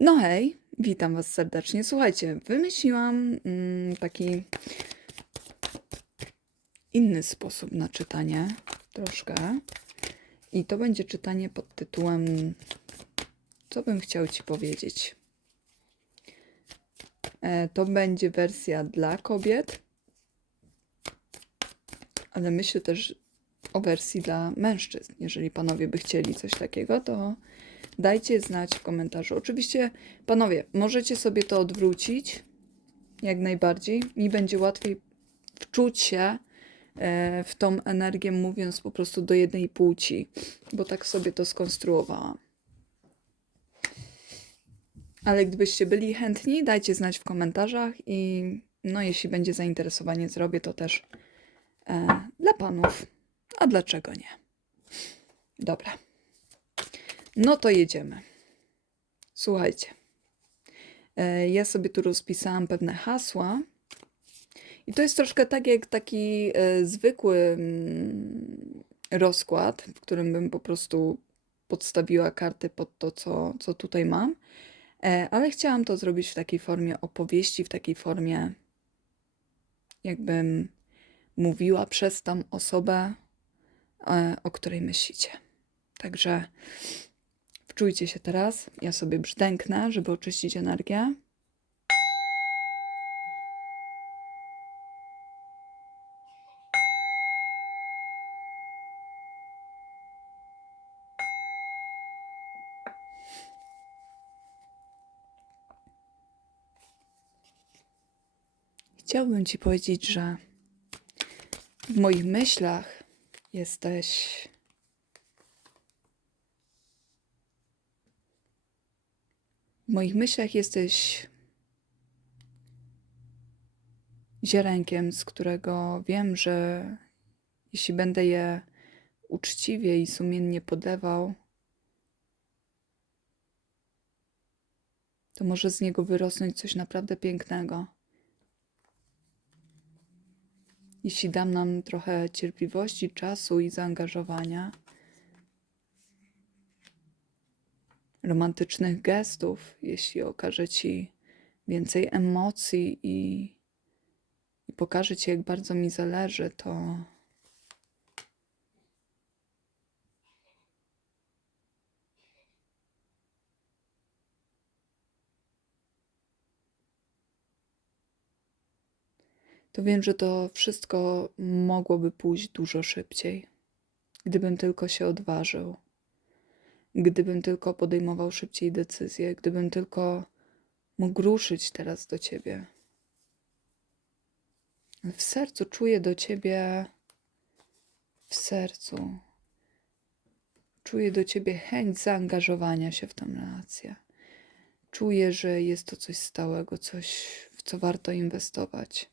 No hej, witam Was serdecznie. Słuchajcie, wymyśliłam mm, taki inny sposób na czytanie, troszkę. I to będzie czytanie pod tytułem Co bym chciał Ci powiedzieć. E, to będzie wersja dla kobiet, ale myślę też o wersji dla mężczyzn. Jeżeli panowie by chcieli coś takiego, to dajcie znać w komentarzu. Oczywiście, panowie, możecie sobie to odwrócić jak najbardziej. Mi będzie łatwiej wczuć się e, w tą energię, mówiąc po prostu do jednej płci, bo tak sobie to skonstruowałam. Ale gdybyście byli chętni, dajcie znać w komentarzach i no jeśli będzie zainteresowanie, zrobię to też e, dla panów. A dlaczego nie? Dobra. No to jedziemy. Słuchajcie. E, ja sobie tu rozpisałam pewne hasła. I to jest troszkę tak jak taki e, zwykły mm, rozkład, w którym bym po prostu podstawiła karty pod to, co, co tutaj mam. E, ale chciałam to zrobić w takiej formie opowieści, w takiej formie, jakbym mówiła przez tą osobę, o której myślicie. Także wczujcie się teraz. Ja sobie brzdęknę, żeby oczyścić energię. Chciałbym Ci powiedzieć, że w moich myślach jesteś W moich myślach jesteś ziarenkiem, z którego wiem, że jeśli będę je uczciwie i sumiennie podawał, to może z niego wyrosnąć coś naprawdę pięknego. Jeśli dam nam trochę cierpliwości, czasu i zaangażowania, romantycznych gestów, jeśli okaże Ci więcej emocji i, i pokaże Ci, jak bardzo mi zależy, to to wiem, że to wszystko mogłoby pójść dużo szybciej, gdybym tylko się odważył gdybym tylko podejmował szybciej decyzje, gdybym tylko mógł ruszyć teraz do ciebie. W sercu czuję do ciebie, w sercu czuję do ciebie chęć zaangażowania się w tę relację. Czuję, że jest to coś stałego, coś, w co warto inwestować.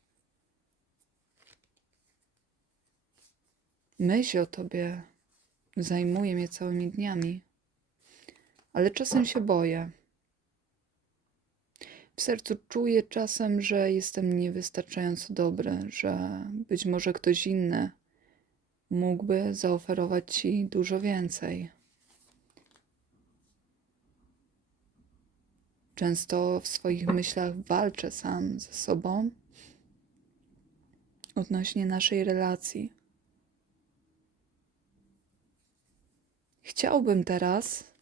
Myśl o tobie zajmuje mnie całymi dniami ale czasem się boję. W sercu czuję czasem, że jestem niewystarczająco dobry, że być może ktoś inny mógłby zaoferować ci dużo więcej. Często w swoich myślach walczę sam ze sobą odnośnie naszej relacji. Chciałbym teraz,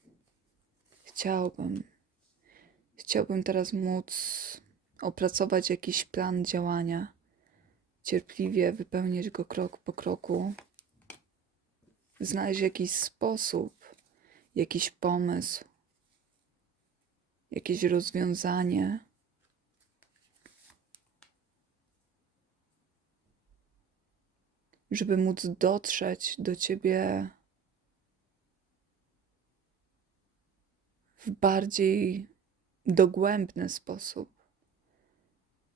chciałbym. Chciałbym teraz móc opracować jakiś plan działania, cierpliwie wypełnić go krok po kroku, znaleźć jakiś sposób, jakiś pomysł, jakieś rozwiązanie. Żeby móc dotrzeć do Ciebie w bardziej dogłębny sposób,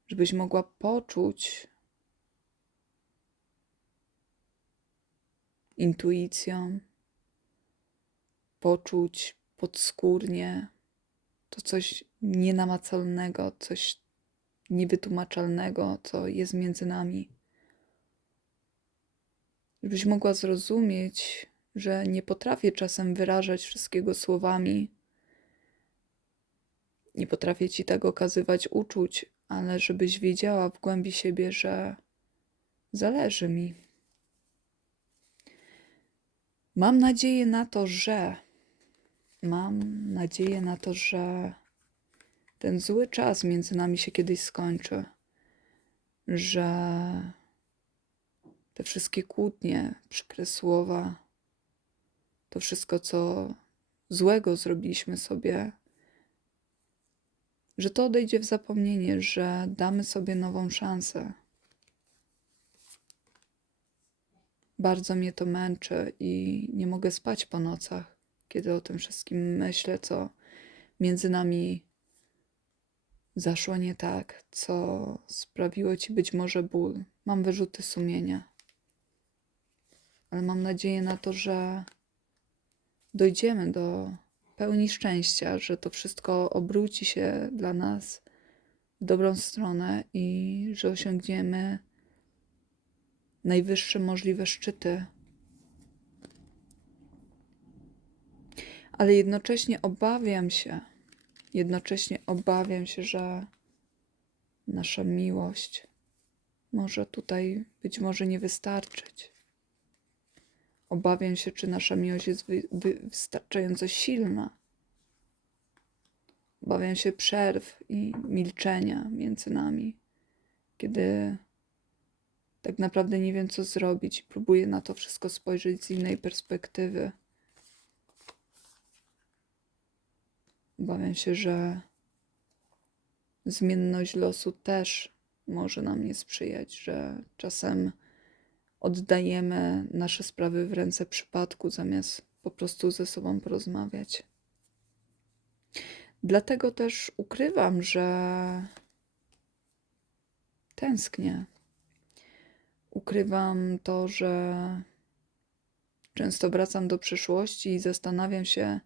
żebyś mogła poczuć intuicją, poczuć podskórnie to coś nienamacalnego, coś niewytłumaczalnego, co jest między nami. Żebyś mogła zrozumieć, że nie potrafię czasem wyrażać wszystkiego słowami, Nie potrafię ci tak okazywać uczuć, ale żebyś wiedziała w głębi siebie, że zależy mi. Mam nadzieję na to, że. Mam nadzieję na to, że ten zły czas między nami się kiedyś skończy. Że te wszystkie kłótnie, przykre słowa, to wszystko, co złego zrobiliśmy sobie, że to odejdzie w zapomnienie, że damy sobie nową szansę. Bardzo mnie to męczy i nie mogę spać po nocach, kiedy o tym wszystkim myślę, co między nami zaszło nie tak, co sprawiło ci być może ból. Mam wyrzuty sumienia, ale mam nadzieję na to, że dojdziemy do pełni szczęścia, że to wszystko obróci się dla nas w dobrą stronę i że osiągniemy najwyższe możliwe szczyty. Ale jednocześnie obawiam się, jednocześnie obawiam się, że nasza miłość może tutaj być może nie wystarczyć. Obawiam się, czy nasza miłość jest wy, wy, wystarczająco silna. Obawiam się przerw i milczenia między nami, kiedy tak naprawdę nie wiem, co zrobić próbuję na to wszystko spojrzeć z innej perspektywy. Obawiam się, że zmienność losu też może nam nie sprzyjać, że czasem oddajemy nasze sprawy w ręce przypadku, zamiast po prostu ze sobą porozmawiać. Dlatego też ukrywam, że tęsknię. Ukrywam to, że często wracam do przeszłości i zastanawiam się,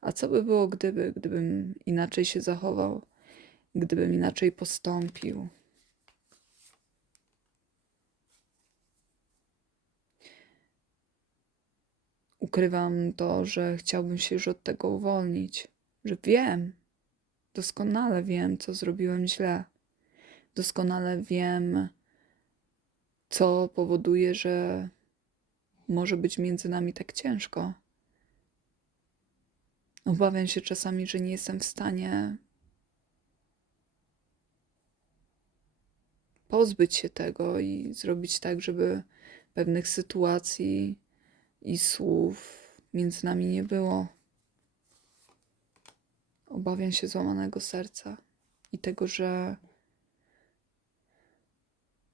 a co by było, gdyby, gdybym inaczej się zachował, gdybym inaczej postąpił. Ukrywam to, że chciałbym się już od tego uwolnić, że wiem, doskonale wiem, co zrobiłem źle. Doskonale wiem, co powoduje, że może być między nami tak ciężko. Obawiam się czasami, że nie jestem w stanie pozbyć się tego i zrobić tak, żeby pewnych sytuacji i słów między nami nie było. Obawiam się złamanego serca i tego, że,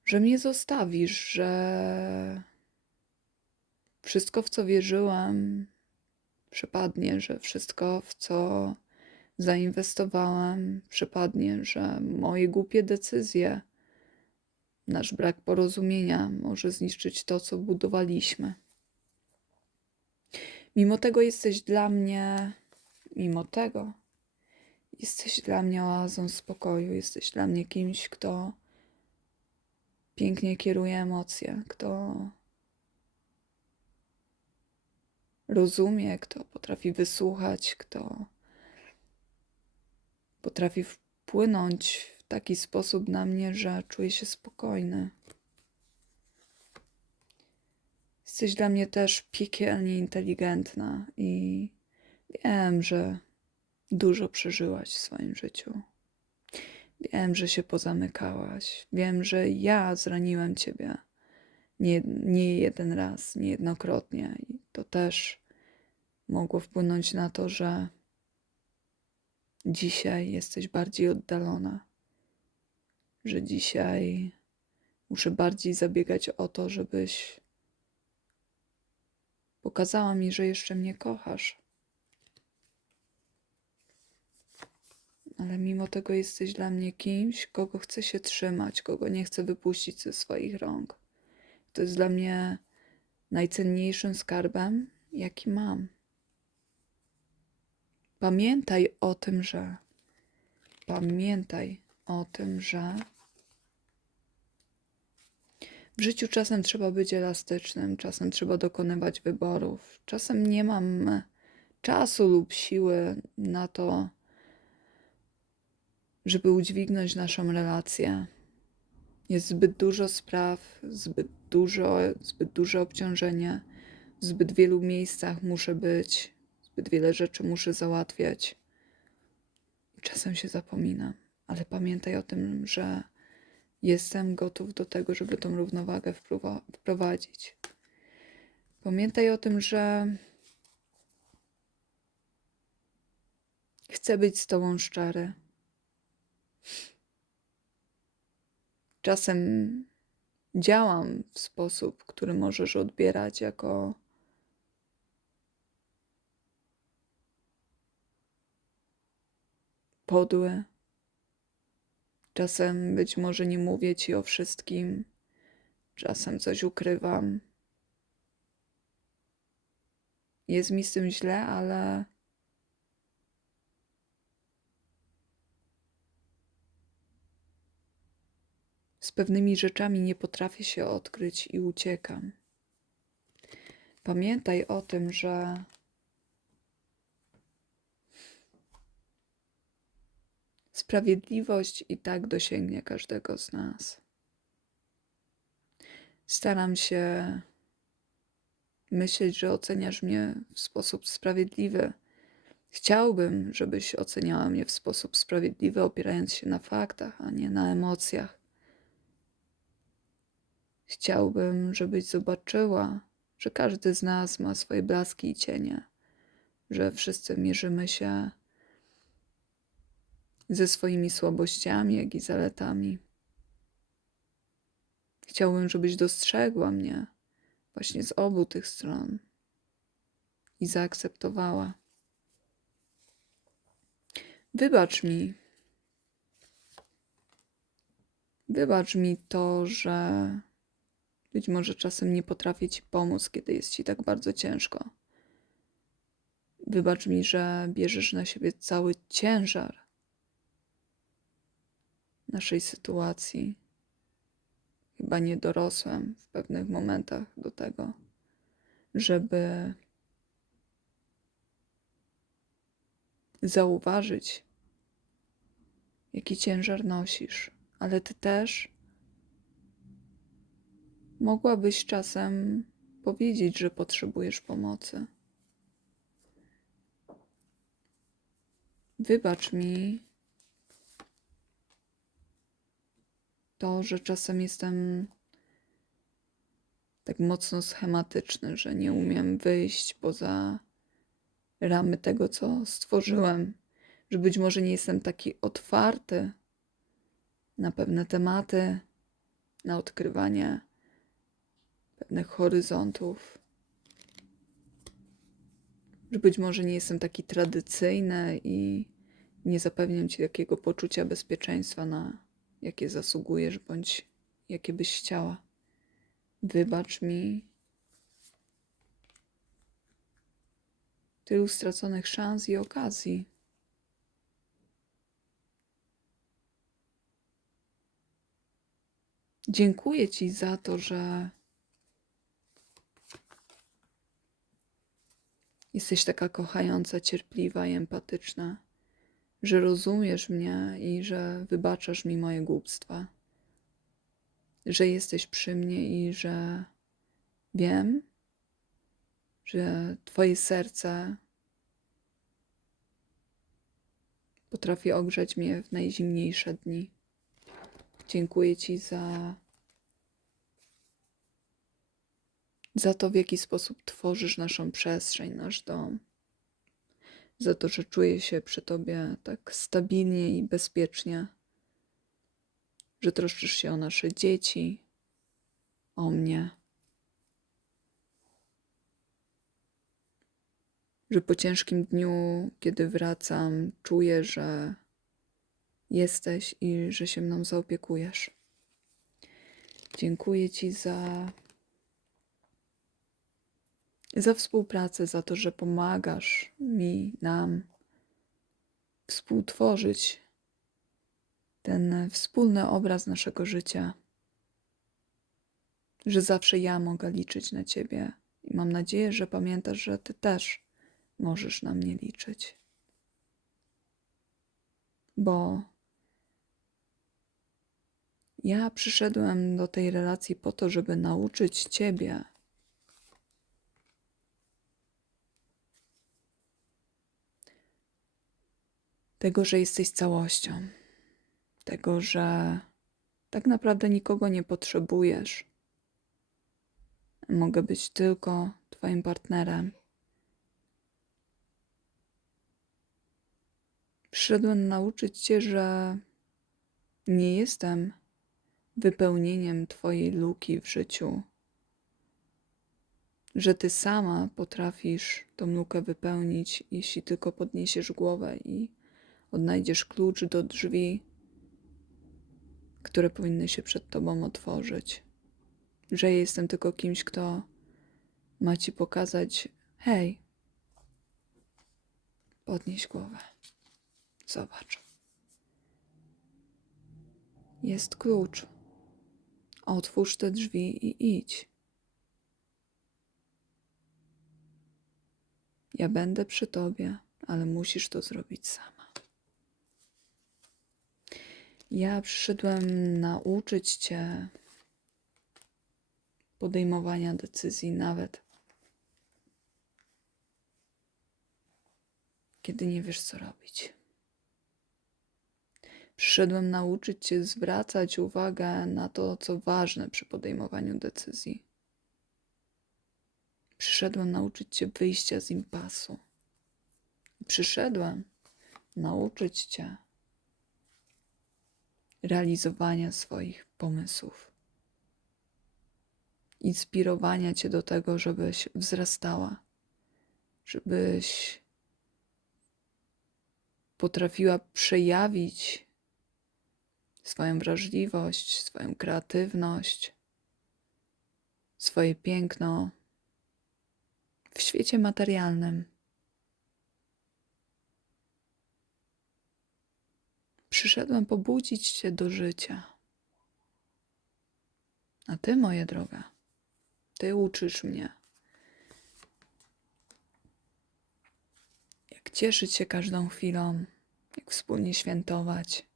że mnie zostawisz, że wszystko, w co wierzyłam, przepadnie, że wszystko, w co zainwestowałam, przepadnie, że moje głupie decyzje, nasz brak porozumienia może zniszczyć to, co budowaliśmy. Mimo tego jesteś dla mnie, mimo tego jesteś dla mnie oazą spokoju, jesteś dla mnie kimś, kto pięknie kieruje emocje, kto rozumie, kto potrafi wysłuchać, kto potrafi wpłynąć w taki sposób na mnie, że czuję się spokojny. Jesteś dla mnie też piekielnie inteligentna i wiem, że dużo przeżyłaś w swoim życiu. Wiem, że się pozamykałaś. Wiem, że ja zraniłem ciebie nie, nie jeden raz, niejednokrotnie. I to też mogło wpłynąć na to, że dzisiaj jesteś bardziej oddalona. Że dzisiaj muszę bardziej zabiegać o to, żebyś Pokazała mi, że jeszcze mnie kochasz. Ale mimo tego jesteś dla mnie kimś, kogo chcę się trzymać, kogo nie chcę wypuścić ze swoich rąk. To jest dla mnie najcenniejszym skarbem, jaki mam. Pamiętaj o tym, że. Pamiętaj o tym, że w życiu czasem trzeba być elastycznym, czasem trzeba dokonywać wyborów, czasem nie mam czasu lub siły na to, żeby udźwignąć naszą relację. Jest zbyt dużo spraw, zbyt dużo, zbyt duże obciążenie, w zbyt wielu miejscach muszę być, zbyt wiele rzeczy muszę załatwiać. Czasem się zapominam, ale pamiętaj o tym, że jestem gotów do tego, żeby tą równowagę wprowadzić. Pamiętaj o tym, że chcę być z Tobą szczery. Czasem działam w sposób, który możesz odbierać jako podły. Czasem być może nie mówię ci o wszystkim, czasem coś ukrywam. Jest mi z tym źle, ale z pewnymi rzeczami nie potrafię się odkryć i uciekam. Pamiętaj o tym, że sprawiedliwość i tak dosięgnie każdego z nas. Staram się myśleć, że oceniasz mnie w sposób sprawiedliwy. Chciałbym, żebyś oceniała mnie w sposób sprawiedliwy, opierając się na faktach, a nie na emocjach. Chciałbym, żebyś zobaczyła, że każdy z nas ma swoje blaski i cienie, że wszyscy mierzymy się ze swoimi słabościami, jak i zaletami. Chciałbym, żebyś dostrzegła mnie właśnie z obu tych stron i zaakceptowała. Wybacz mi. Wybacz mi to, że być może czasem nie potrafię ci pomóc, kiedy jest ci tak bardzo ciężko. Wybacz mi, że bierzesz na siebie cały ciężar naszej sytuacji. Chyba nie dorosłem w pewnych momentach do tego, żeby zauważyć, jaki ciężar nosisz, ale ty też mogłabyś czasem powiedzieć, że potrzebujesz pomocy. Wybacz mi to, że czasem jestem tak mocno schematyczny, że nie umiem wyjść poza ramy tego, co stworzyłem, że być może nie jestem taki otwarty na pewne tematy, na odkrywanie pewnych horyzontów, że być może nie jestem taki tradycyjny i nie zapewniam ci takiego poczucia bezpieczeństwa, na jakie zasługujesz bądź jakie byś chciała. Wybacz mi tylu straconych szans i okazji. Dziękuję Ci za to, że jesteś taka kochająca, cierpliwa i empatyczna, że rozumiesz mnie i że wybaczasz mi moje głupstwa, że jesteś przy mnie i że wiem, że Twoje serce potrafi ogrzać mnie w najzimniejsze dni. Dziękuję Ci za, za to, w jaki sposób tworzysz naszą przestrzeń, nasz dom. Za to, że czuję się przy Tobie tak stabilnie i bezpiecznie, że troszczysz się o nasze dzieci, o mnie. Że po ciężkim dniu, kiedy wracam, czuję, że jesteś i że się mną zaopiekujesz. Dziękuję Ci za, za współpracę, za to, że pomagasz mi, nam współtworzyć ten wspólny obraz naszego życia. Że zawsze ja mogę liczyć na Ciebie i mam nadzieję, że pamiętasz, że Ty też możesz na mnie liczyć. Bo Ja przyszedłem do tej relacji po to, żeby nauczyć Ciebie tego, że jesteś całością, tego, że tak naprawdę nikogo nie potrzebujesz. Mogę być tylko Twoim partnerem. Przyszedłem nauczyć Cię, że nie jestem wypełnieniem Twojej luki w życiu, że Ty sama potrafisz tą lukę wypełnić, jeśli tylko podniesiesz głowę i odnajdziesz klucz do drzwi, które powinny się przed Tobą otworzyć. Że jestem tylko kimś, kto ma Ci pokazać: hej, podnieś głowę, zobacz. Jest klucz. Otwórz te drzwi i idź. Ja będę przy tobie, ale musisz to zrobić sama. Ja przyszedłem nauczyć cię podejmowania decyzji, nawet kiedy nie wiesz, co robić. Przyszedłem nauczyć Cię zwracać uwagę na to, co ważne przy podejmowaniu decyzji. Przyszedłem nauczyć Cię wyjścia z impasu. Przyszedłem nauczyć Cię realizowania swoich pomysłów, inspirowania Cię do tego, żebyś wzrastała, żebyś potrafiła przejawić swoją wrażliwość, swoją kreatywność, swoje piękno w świecie materialnym. Przyszedłem pobudzić Cię do życia. A Ty, moja droga, Ty uczysz mnie, jak cieszyć się każdą chwilą, jak wspólnie świętować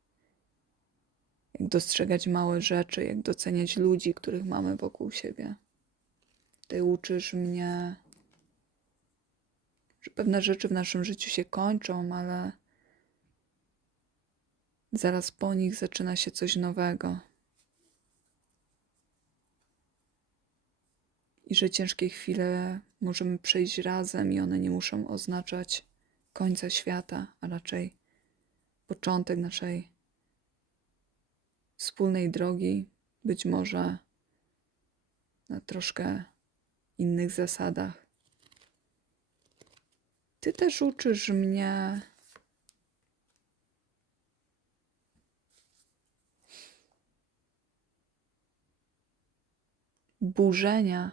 jak dostrzegać małe rzeczy, jak doceniać ludzi, których mamy wokół siebie. Ty uczysz mnie, że pewne rzeczy w naszym życiu się kończą, ale zaraz po nich zaczyna się coś nowego. I że ciężkie chwile możemy przejść razem i one nie muszą oznaczać końca świata, a raczej początek naszej wspólnej drogi, być może na troszkę innych zasadach. Ty też uczysz mnie. Burzenia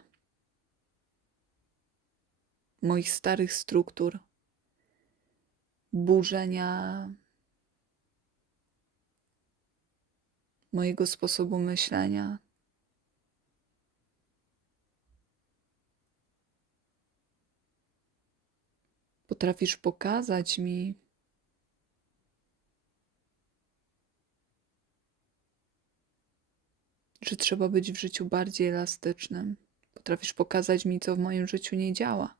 moich starych struktur, burzenia mojego sposobu myślenia. Potrafisz pokazać mi, że trzeba być w życiu bardziej elastycznym. Potrafisz pokazać mi, co w moim życiu nie działa.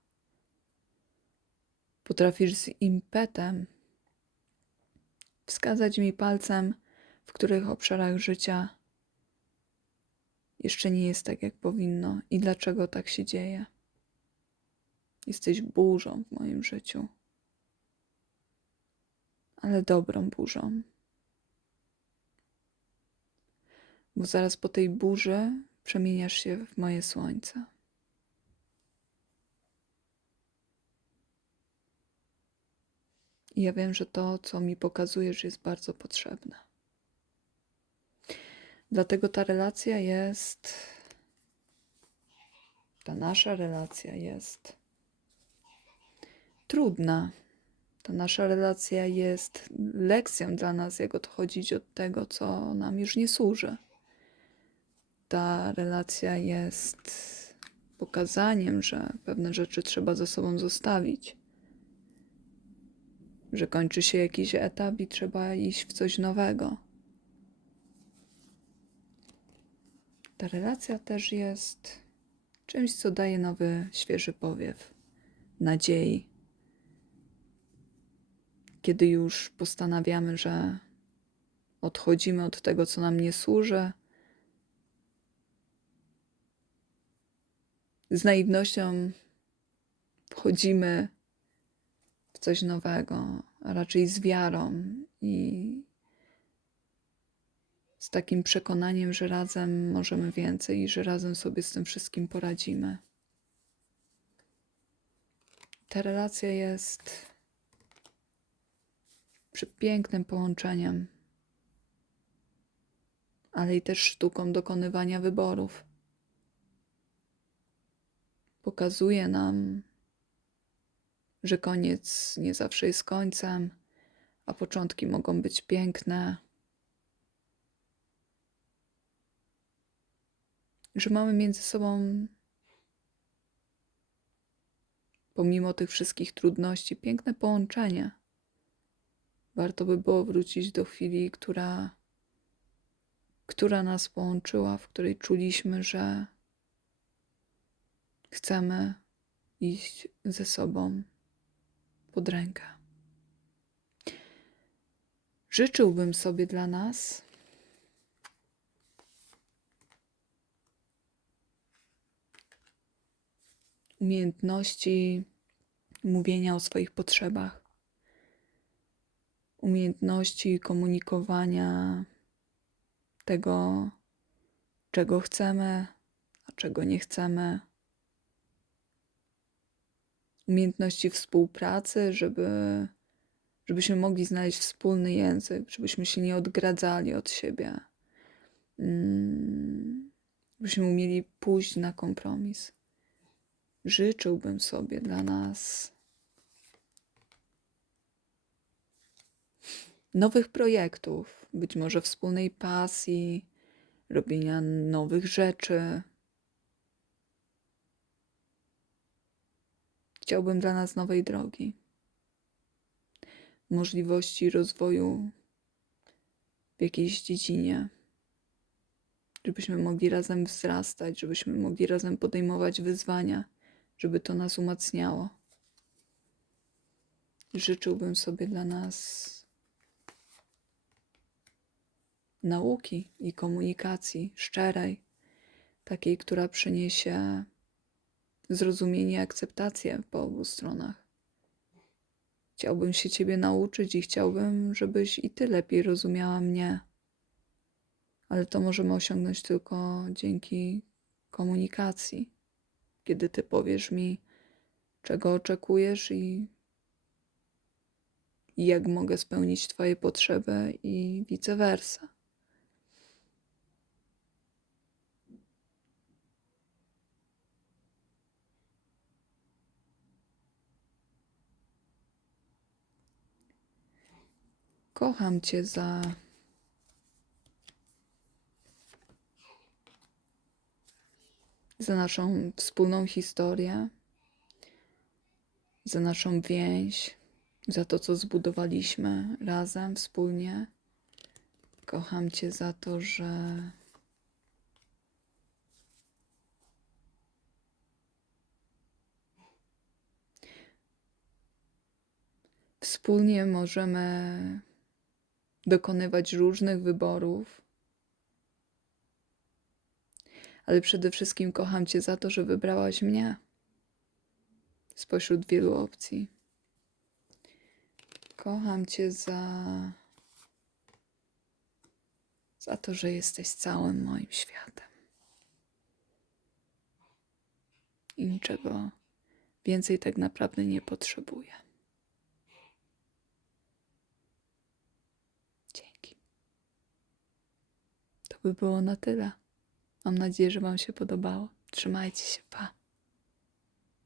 Potrafisz z impetem wskazać mi palcem, w których obszarach życia jeszcze nie jest tak, jak powinno i dlaczego tak się dzieje. Jesteś burzą w moim życiu, ale dobrą burzą. Bo zaraz po tej burzy przemieniasz się w moje słońce. I ja wiem, że to, co mi pokazujesz, jest bardzo potrzebne. Dlatego ta relacja jest, ta nasza relacja jest trudna. Ta nasza relacja jest lekcją dla nas, jak odchodzić od tego, co nam już nie służy. Ta relacja jest pokazaniem, że pewne rzeczy trzeba ze sobą zostawić, że kończy się jakiś etap i trzeba iść w coś nowego Ta relacja też jest czymś, co daje nowy, świeży powiew nadziei. Kiedy już postanawiamy, że odchodzimy od tego, co nam nie służy, z naiwnością wchodzimy w coś nowego, a raczej z wiarą i z takim przekonaniem, że razem możemy więcej i że razem sobie z tym wszystkim poradzimy. Ta relacja jest przepięknym połączeniem, ale i też sztuką dokonywania wyborów. Pokazuje nam, że koniec nie zawsze jest końcem, a początki mogą być piękne. Że mamy między sobą, pomimo tych wszystkich trudności, piękne połączenie. Warto by było wrócić do chwili, która, która nas połączyła, w której czuliśmy, że chcemy iść ze sobą pod rękę. Życzyłbym sobie dla nas, umiejętności mówienia o swoich potrzebach, umiejętności komunikowania tego, czego chcemy, a czego nie chcemy, umiejętności współpracy, żeby, żebyśmy mogli znaleźć wspólny język, żebyśmy się nie odgradzali od siebie, mm, żebyśmy umieli pójść na kompromis. Życzyłbym sobie dla nas nowych projektów, być może wspólnej pasji, robienia nowych rzeczy. Chciałbym dla nas nowej drogi, możliwości rozwoju w jakiejś dziedzinie, żebyśmy mogli razem wzrastać, żebyśmy mogli razem podejmować wyzwania, żeby to nas umacniało. Życzyłbym sobie dla nas nauki i komunikacji szczerej, takiej, która przyniesie zrozumienie i akceptację po obu stronach. Chciałbym się Ciebie nauczyć i chciałbym, żebyś i Ty lepiej rozumiała mnie. Ale to możemy osiągnąć tylko dzięki komunikacji, kiedy Ty powiesz mi, czego oczekujesz i, i jak mogę spełnić Twoje potrzeby, i vice versa. Kocham Cię za. za naszą wspólną historię, za naszą więź, za to, co zbudowaliśmy razem, wspólnie. Kocham Cię za to, że. Wspólnie możemy dokonywać różnych wyborów. Ale przede wszystkim kocham Cię za to, że wybrałaś mnie spośród wielu opcji. Kocham Cię za, za to, że jesteś całym moim światem. I niczego więcej tak naprawdę nie potrzebuję. Dzięki. To by było na tyle. Mam nadzieję, że Wam się podobało. Trzymajcie się, pa.